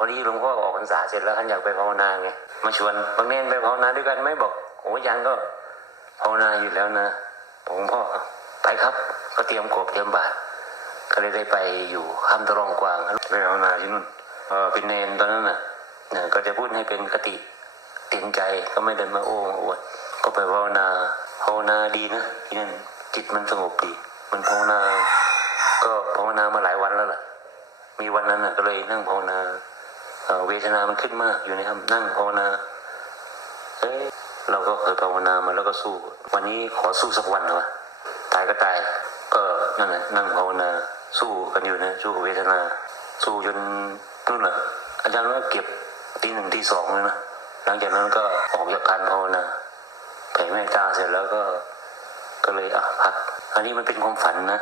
พอดีหลวงพ่อออกพรรษาเสร็จแล้วท่านอยากไปภาวนาไงมาชวนบางเนนไปภาวนาด้วยกันไหมบอกโอ้ยังก็ภาวนาอยู่แล้วนะหลวงพ่อไปครับ ก็เตรียมกบเตรียมบาตรก็เลยได้ไปอยู่ข้ามตะรองกวางไปภาวนาที่นู่นเออเป็นเนนตอนนั้นน่ะเนี่ยก็จะพูดให้เป็นคติเตือนใจก็ไม่เดินมาโอ้อวดก็ไปภาวนาภาวนาดีนะที่นั่นจิตมันสงบดีมันภาวนา ก็ภาวนามาหลายวันแล้วล่ะ มีวันนั้นน่ะก็เลยนั่งภาวนา เวทนามันขึ้นมากอยู่ในครับ นั่งภาวนาเอ้ยเราก็เคยภาวนามาแล้วก็สู้ วันนี้ขอสู้สักวันเถอะตายก็ตายก็นั่นแหละนั่งภาวนาสู้กันอยู่นะสู้เวทนา สู้จนนู่นแหะอาจารย์ว่าเก็บตีหนึ่งตีสองเลยนะหลังจากนั้นก็ออกจากการภาวนาแผ่เมตตาเสร็จแล้วก็ก็เลยอะพักอันนี้มันเป็นความฝันนะ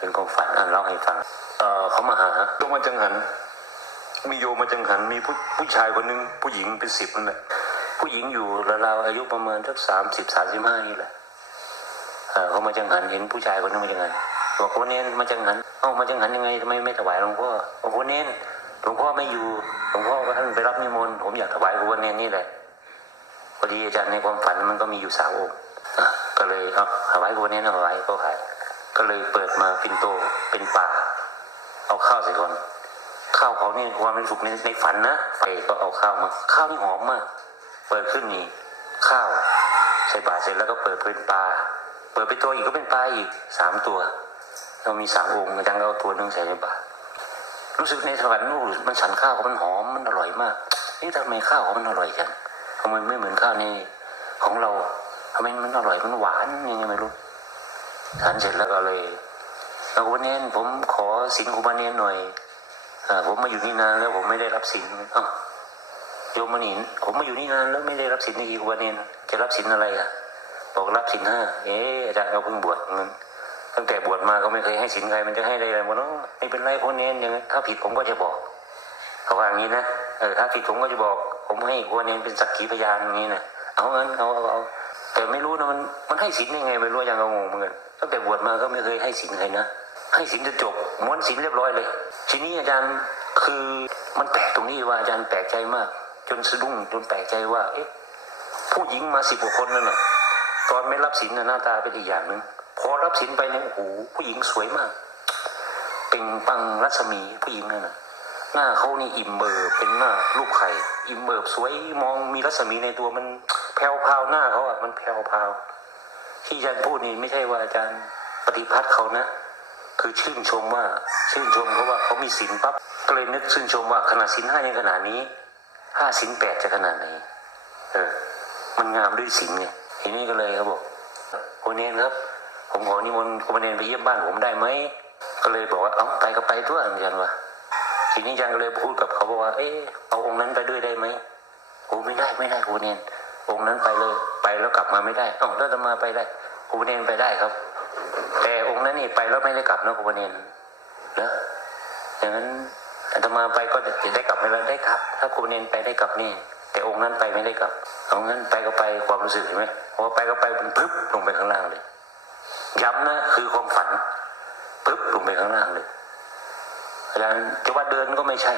เป็นความฝันอ่านเล่าให้ฟังเออเขามาหาโยมมาจังหัน มีโยมมาจังหันมีผู้ผู้ชายคนหนึงผู้หญิงเป็นสิบนั่นแหละผู้หญิงอยู่ราวๆอายุประมาณสักสามสิบสามสิบห้านี่แหละเขามาจังหันเห็นผู้ชายคนนึงมาจังหันบอกว่าเน้นมาจังหันเอ้ามาจังหันยังไงทำไมไม่ถวายหลวงพ่อบอกว่าเน้นหลวงพ่อไม่อยู่หลวงพ่อก็ท่านไปรับนิมนต์ผมอยากถวายหลวงพ่อเน้นนี่แหละพอดีอาจารย์ในความฝันมันก็มีอยู่สามองค์ก็เลยเอาถวายกูวันนี้นถวายก็ขายก็เลยเปิดมาปินโตเป็นป่าเอาข้าวใส่ก่อน ข้าวเขานี่ความเป็นสุขในในฝันนะไปก็เอาข้าวมา ข้าวนี่หอมมาก เปิดขึ้นนี่ข้าว ใส่บาเสร็จแล้วก็เปิดเป็นปลา เปิดเป็นตัวอีกก็เป็นปลาอีกสามตัว เรามีสามองค์อาจารย์ก็เอาตัวหนึงใส่ในบารู้สึกในสวรรค์นู่นมันฉันข้าวเขามันหอมมันอร่อยมากนี่ทำไมข้าวเขามันอร่อยจังทำไมไม่เหมือนข้าวในของเราทำไมมันอร่อยมันหวานยังไงไม่รู้ฉันเสร็จแล้วก็เลยเอาวันนี้ผมขอสินคุบาเนียนหน่อย ผมมาอยู่นี่นานแล้วผมไม่ได้รับสินอ้าวโยมมานินผมมาอยู่นี่นานแล้วไม่ได้รับสินในอีคุบาเนนจะรับสินอะไรอะบอกรับสินห้าเอ๊ะอาจารย์เราเพิ่งบวชเงินตั้งแต่บวชมาก็ไม่เคยให้สินใครมันจะให้ได้อะไรหมดเนาะไม่เป็นไรพวกเน้นยังไงถ้าผิดผมก็จะบอกเขาว่าอย่างนี้นะเออถ้าผิดผมก็จะบอก ผมให้พวกเน้นเป็นสักขีพยานอย่างนี้นะเอาเงินเอาเอาเอาแต่ไม่รู้นะมันมันให้สินยังไงไม่รู้ยังงงเหมือนกันตั้งแต่บวชมาก็ไม่เคยให้สินใครนะ ให้สินจะจบม้วนสินเรียบร้อยเลย ทีนี้อาจารย์คือมันแปลกตรงนี้ว่าอาจารย์แปลกใจมาก จนสะดุ้งจนแปลกใจว่า เอ๊ะผู้หญิงมาสิบกว่าคนนั่นน่ะตอนไม่รับสินน่ะหน้าตาเป็นอีกอย่างหนึ่งพอรับสินไปเนี่ยโอ้โหผู้หญิงสวยมากเป็นปังรัศมีผู้หญิงนั่นน่ะหน้าเขานี่อิ่มเบิบเป็นหน้าลูกไข่อิ่มเบิบสวยมองมีรัศมีในตัวมันแผ่วพาวหน้าเขาอะมันแผ่วพาวที่อาจารย์พูดนี่ไม่ใช่ว่าอาจารย์ปฏิพัฒน์เขานะ คือชื่นชมว่าชื่นชมเขาะว่าเขามีศีลปั๊บก็เลยนึกชื่นชมว่าขนาดศีลห้ายังขนาดนี้ห้าศีลแปดจะขนาดไหนเออ มันงามด้วยศีลไงทีนี้ก็เลยเขาบอกโอเนนครับ ผมขอนิมนต์คุณเนนไปเยี่ยมบ้านผมได้ไหมก็เลยบอกว่าเอ้าไปก็ไปทั่วอาจารย์ว่าทีนี้อาจารย์ก็เลยพูดกับเขาบอกว่าเอ๊ะเอาองค์นั้นไปด้วยได้ไหมโอ้ไม่ได้ไม่ได้คุณเนนองค์นั้นไปเลยไปแล้วกลับมาไม่ได้เอ้าแล้วจะมาไปได้คุณเนนไปได้ครับ แต่องค์นั้นนี่ไปแล้วไม่ได้กลับนะคุณเนนนะอย่างนั้นอาตมาไปก็จะได้กลับไหมล่ะได้ครับ ถ้าครูเนนไปได้กลับนี่ แต่องค์นั้นไปไม่ได้กลับเอางั้นไปก็ไปความรู้สึกเห็นไหมพอไปก็ไปมันพึบลงไปข้างล่างเลยย้ำนะคือความฝันพึบลงไปข้างล่างเลยอาจารย์จะว่าเดินก็ไม่ใช่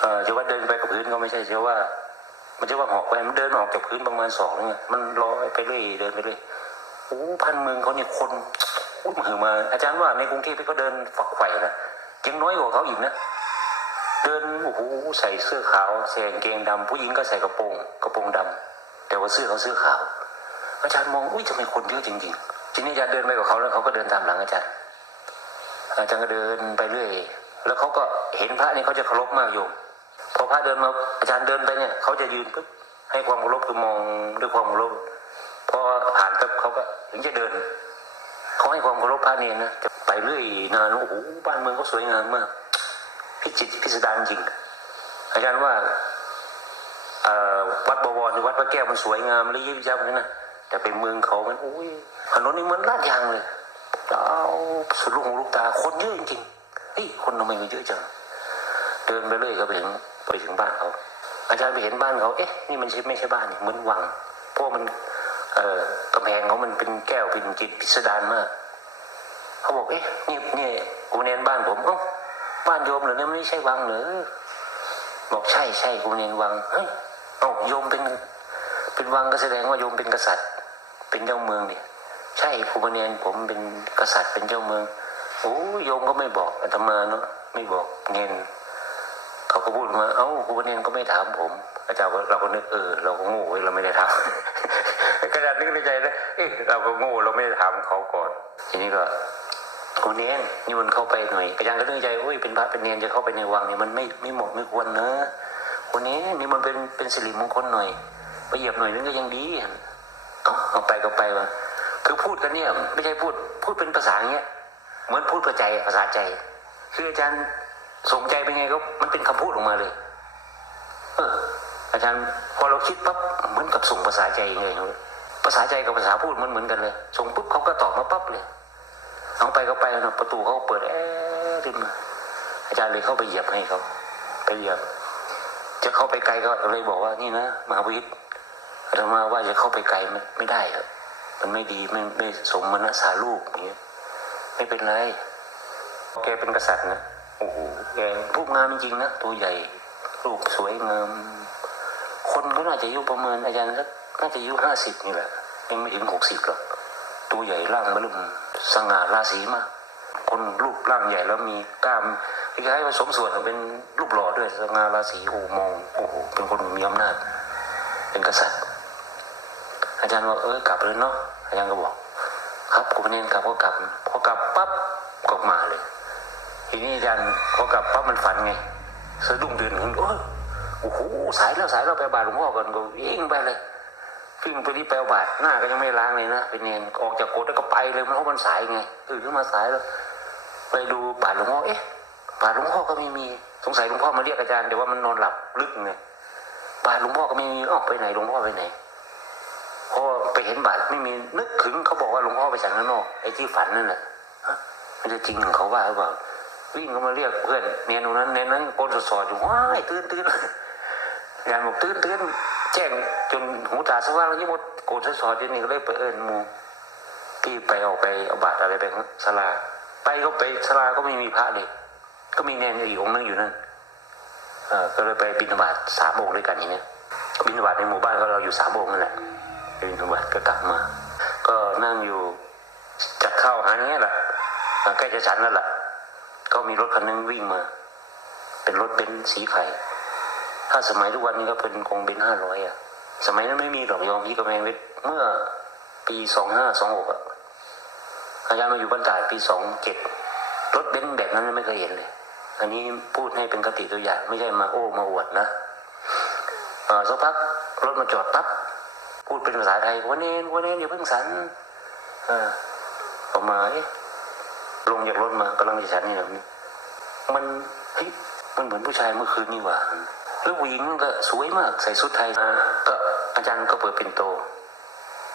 เออจะว่าเดินไปกับพื้นก็ไม่ใช่จะว่า มันจะว่าหอกไปมันเดินออกจากพื้นประมาณสองเนี่ยมันลอยไปเรื่อยเดินไปเรื่อย โอ้พันเมืองเขาเนี่ยคนอุ้มหือมา อาจารย์ว่าในกรุงเทพเขาเดินฝักไข่นะยังน้อยกว่าเขาอีกนะ เดินโอ้โหใส่เสื้อขาวใส่กางเกงดำผู้หญิงก็ใส่กระโปรงกระโปรงดำแต่ว่าเสื้อเขาเสื้อขาว อาจารย์มองอุ้ยทำไมคนเยอะจริงๆทีนี้อาจารย์เดินไปกับเขาแล้วเขาก็เดินตามหลังอาจารย์ อาจารย์ก็เดินไปเรื่อย แล้วเขาก็เห็นพระนี่เขาจะเคารพมากโยมพอพระเดินมาอาจารย์เดินไปเนี่ยเขาจะยืนปุ๊บให้ความเคารพคือมองด้วยความเคารพ พอผ่านปุ๊บเขาก็ถึงจะเดินเขาให้ความเคารพพระเนรนะจะไปเรื่อยนานโอ้โหบ้านเมืองเขาสวยงามมากพิจิตรพิสดารจริง อาจารย์ว่าวัดบวรหรือวัดพระแก้วมันสวยงามเลยยิ่งยับเลยนะแต่เป็นเมืองเขามันอุ้ยถนนนี่เหมือนลาดยางเลยเอาสุดลูกหูลูกตาคนเยอะจริงๆเฮ้ยคนทำไมมันเยอะจังเดินไปเรื่อยก็ไปถึงไปถึงบ้านเขาอาจารย์ไปเห็นบ้านเขา เอ๊ะ นี่มันใช่ไม่ใช่บ้านเหมือนวัง เพราะมัน เออกำแพงเขามันเป็นแก้วเป็นจิตพิสดารมาก เขาบอกเอ๊ะนี่นี่กูเน้นบ้านผมเอ้าบ้านโยมเหรอเนี่ยไม่ใช่วังเหรอบอกใช่ใช่ครูเนนวังเฮ้ยเอาโยมเป็น เป็นวังก็แสดงว่าโยมเป็นกษัตริย์ เป็นเจ้าเมืองดิใช่ครูเนนผมเป็นกษัตริย์เป็นเจ้าเมืองโอ้โยมก็ไม่บอกอาตมาเนาะไม่บอกเนนเขาก็พูดมา เอ้าครูเนนก็ไม่ถามผม อาจารย์เราก็นึกเออเราก็โง่เราไม่ได้ถา มกระดาษนึกในใจนะเอ๊ะเราก็โง่เราไม่ได้ถามเขาก่อน ทีนี้ก็ครูเนนนิมนเข้าไปหน่อยอาจารย์ก็นึกใจโอ้ยเป็นพระเป็นเนนจะเข้าไปในวังเนี่ยมันไม่ไม่เหมาะไม่ควรนะครูเนนนี่มันเป็นเป็นสิริมงคลหน่อยไปเหยียบหน่อยนึงก็ยังดีเอาเอาไปก็ไปวะคือพูดกันเนี่ย ไม่ใช่พูดพูดเป็นภาษาเงี้ยเหมือนพูดภาษาใจภาษาใจ คืออาจารย์สงใจเป็นไงก็มันเป็นคำพูดออกมาเลย เอออาจารย์พอเราคิดปั๊บเหมือนกับส่งภาษาใจเลยภาษาใจกับภาษาพูดมันเหมือนกันเลย ส่งปุ๊บเขาก็ตอบมาปั๊บเลยเอาไปก็ไปนะประตูเขาเปิดแอ๊ะขึ้นมา อาจารย์เลยเข้าไปเหยียบให้เขาไปเหยียบ จะเข้าไปไกลก็เลยบอกว่านี่นะมหาวิทย์อาตมาว่าจะเข้าไปไกลไม่ไม่ได้ครับมันไม่ดีไม่ไม่สมมณสาลูกอย่างเงี้ยไม่เป็นไรแกเป็นกษัตริย์นะโอ้โหแกรูปงามจริงนะตัวใหญ่รูปสวยงามคนก็น่าจะอายุประเมินอาจารย์น่าจะอายุห้าสิบนี่แหละ ยังไม่ถึงหกสิบหรอกตัวใหญ่ร่างมันลุ่มสง่าราศีมาก คนรูปร่างใหญ่แล้วมีกล้ามคล้ายๆผสมส่วนเป็นรูปหล่อด้วยสง่าราศีโอ้มองโอ้โหเป็นคนมีอำนาจ เป็นกษัตริย์ อาจารย์บอกเออกลับเลยเนาะอาจารย์ก็บอก ครับกูเน้นกลับก็กลับพอกลับปั๊บก็มาเลยทีนี้อาจารย์พอกลับปั๊บมันฝันไงสะดุ้งตื่นขึ้นโอ้โอ้โหสายแล้วสายแล้วไปบาทหลวงพ่อก่อนก็วิ่งไปเลย วิ่งไปที่แปลบาทหน้าก็ยังไม่ล้างเลยนะเป็นเนนออกจากโกดแล้วก็ไปเลยมันเพราะมันสายไงตื่นขึ้นมาสายแล้วไปดูบาทหลวงพ่อเอ๊ะบาทหลวงพ่อก็ไม่มีสงสัยหลวงพ่อมาเรียกอาจารย์แต่ว่ามันนอนหลับลึกไงบาทหลวงพ่อก็ไม่มีออกไปไหนหลวงพ่อไปไหนพอไปเห็นบาทไม่มีนึกถึงเขาบอกว่าหลวงพ่อไปฉันข้างนอกไอ้ที่ฝันนั่นแหละมันจะจริงของเขาว่าหรือเปล่าวิ่งเขามาเรียกเพื่อนเนียนตรงนั้นเนียนนั้นโกนสอดๆอยู่ว้ายตื่นตื่นยายบอกตื่นตื่น แจ้งจนหูตาสว่างแล้วยี่หมดโกนสอดอยู่นี่ก็เลยไปเอิญมูพี่ไปออกไปเอาบาตรอะไรไปสลา ไปก็ไปสลาก็ไม่มีพระเลยก็มีเนนอีกองนึงอยู่นั่นเออก็เลยไปบิณฑบาตสามองค์ด้วยกันอย่างเนี้ยบิณฑบาตในหมู่บ้านก็เราอยู่สามองค์นั่นแหละบินทบาทก็กลับมา ก็นั่งอยู่จะเข้าหาเนี้ยแหละใกล้จะฉันแล้วล่ะก็มีรถคันนึงวิ่งมา เป็นรถเบนซ์สีไข่ ถ้าสมัยทุกวันนี้ก็เป็นคงเบนห้าร้อยอะ สมัยนั้นไม่มีหรอกยอมพี่กำแพงเพชรเมื่อปีสองห้าสองหกอะอาจารย์มาอยู่บ้านตายปีสองเจ็ดรถเบนซ์แบบนั้นไม่เคยเห็นเลย อันนี้พูดให้เป็นคติตัวอย่าง ไม่ใช่มาโอ้มาอวดนะเออสักพักรถมาจอดปั๊บพูดเป็นภาษาไทยวันนี้วันนี้อย่าเพิ่งสันเออออกมาเอ๊ะลงจากรถมากำลังจะฉันนี่แบบนี้มันเฮ้ยมันเหมือนผู้ชายเมื่อคืนนี่หว่า แล้วผู้หญิงก็สวยมากใส่ชุดไทยมาก็อาจารย์ก็เปิดเป็นโต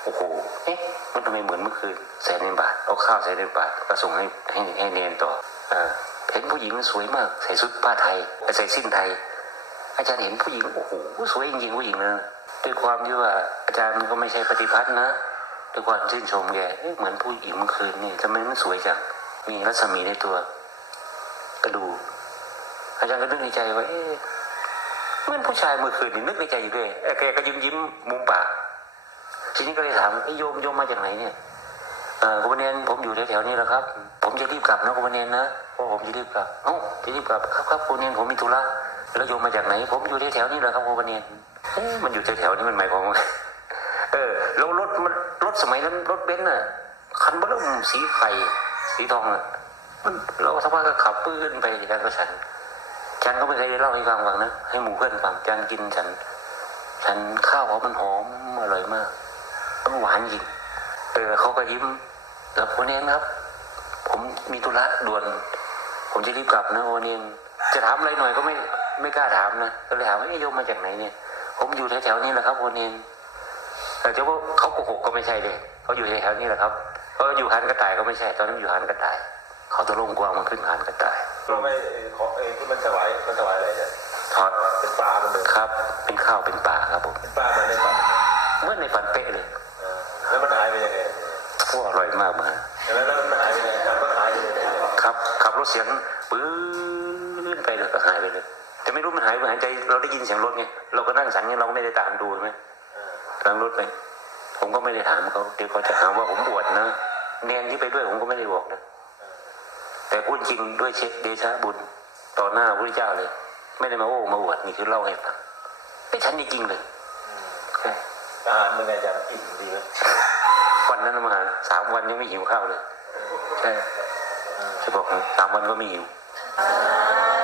โอ้โห เอ๊ะ มันทำไมเหมือนเมื่อคืนใส่ในบาทเอาข้าวใส่ในบาทก็ส่งให้ให้ให้เนนต่ออ่าเห็นผู้หญิงสวยมาก ใส่ชุดผ้าไทยใส่สิ้นไทย อาจารย์เห็นผู้หญิงโอ้โหสวยจริงๆผู้หญิงนะด้วยความที่ว่าอาจารย์ก็ไม่ใช่ปฏิพัฒน์นะด้วยความชื่นชมแกเอ๊ะเหมือนผู้หญิงเมื่อคืนนี่ทำไมมันสวยจังมีรัศมีในตัว ก็ดู อาจารย์ก็นึกในใจว่าเอ๊ะ เหมือนผู้ชายเมื่อคืนนี่นึกในใจอยู่ด้วยแกก็ยิ้มยิ้มมุมปากทีนี้ก็เลยถามไอ้โยมโยมมาจากไหนเนี่ยเออคุณเนนผมอยู่แถวๆนี้แหละครับ ผมจะรีบกลับนะคุณเนนนะเพราะผมจะรีบกลับเอ้าจะรีบกลับครับครับคุณเนนผมมีธุระแล้วโยมมาจากไหน ผมอยู่แถวๆนี้แหละครับโอปเนียนมันอยู่แถวๆนี้มันหมายความว่าเออแล้วรถมันรถสมัยนั้นรถเบนซ์น่ะคันเบลุ่มสีไข่สีทองอะมันเราสักพักก็ขับปื้นไปอาจารย์ก็ฉัน ฉันก็ไม่เคยเล่าให้ฟังฟังนะให้หมู่เพื่อนฟังจารย์กินฉัน ฉันข้าวเขามันหอมอร่อยมากมันหวานจริงเออเขาก็ยิ้มแล้วโอเนียนครับ ผมมีธุระด่วน ผมจะรีบกลับนะโอเนียนจะถามอะไรหน่อยก็ไม่ไม่กล้าถามนะก็เลยถามว่าเอ้โยมมาจากไหนเนี่ย ผมอยู่แถวๆนี้แหละครับโอเนียนแต่จะว่าเขาโกหกก็ไม่ใช่เลยเขาอยู่แถวๆนี้แหละครับเพราอยู่หันกระต่ายก็ไม่ใช่ ตอนนั้นอยู่หันกระต่าย เขาตะลงกวางมันขึ้นหันกระต่าย เราไปขอเองที่มันถวายมันถวายอะไรเนี่ยทอดเป็นปลามันเลยครับ เป็นข้าวเป็นปลาครับผมเป็นปลามันในปลาเมื่อในฝันเป๊ะเลยเออแล้วมันหายไปยังไงโอ้อร่อยมากมาแล้วแล้วมันหายไปยังไงมันก็หายไปเลยครับขับรถเสียงปื้นไปเลยก็หายไปเลย แต่ไม่รู้มันหายไปหายใจเราได้ยินเสียงรถไงเราก็นั่งสันไงเราก็ไม่ได้ตามดูใช่ไหมเออทางรถไปผมก็ไม่ได้ถามเขาเดี๋ยวเขาจะหาว่าผมบวชนะเนียนที่ไปด้วยผมก็ไม่ได้บอกนะ แต่พูดจริงด้วยเช็คเดชะบุญต่อหน้าพระเจ้าเลย ไม่ได้มาโอ้มาอวดนี่คือเล่าให้ฟังไม่ฉันจริงๆเลยใช่อาหารเป็นไงอาจารย์อิ่มดีไหมวันนั้นมาหาสามวันยังไม่หิวข้าวเลย ใช่จะบอกให้สามวันก็ไม่หิวเ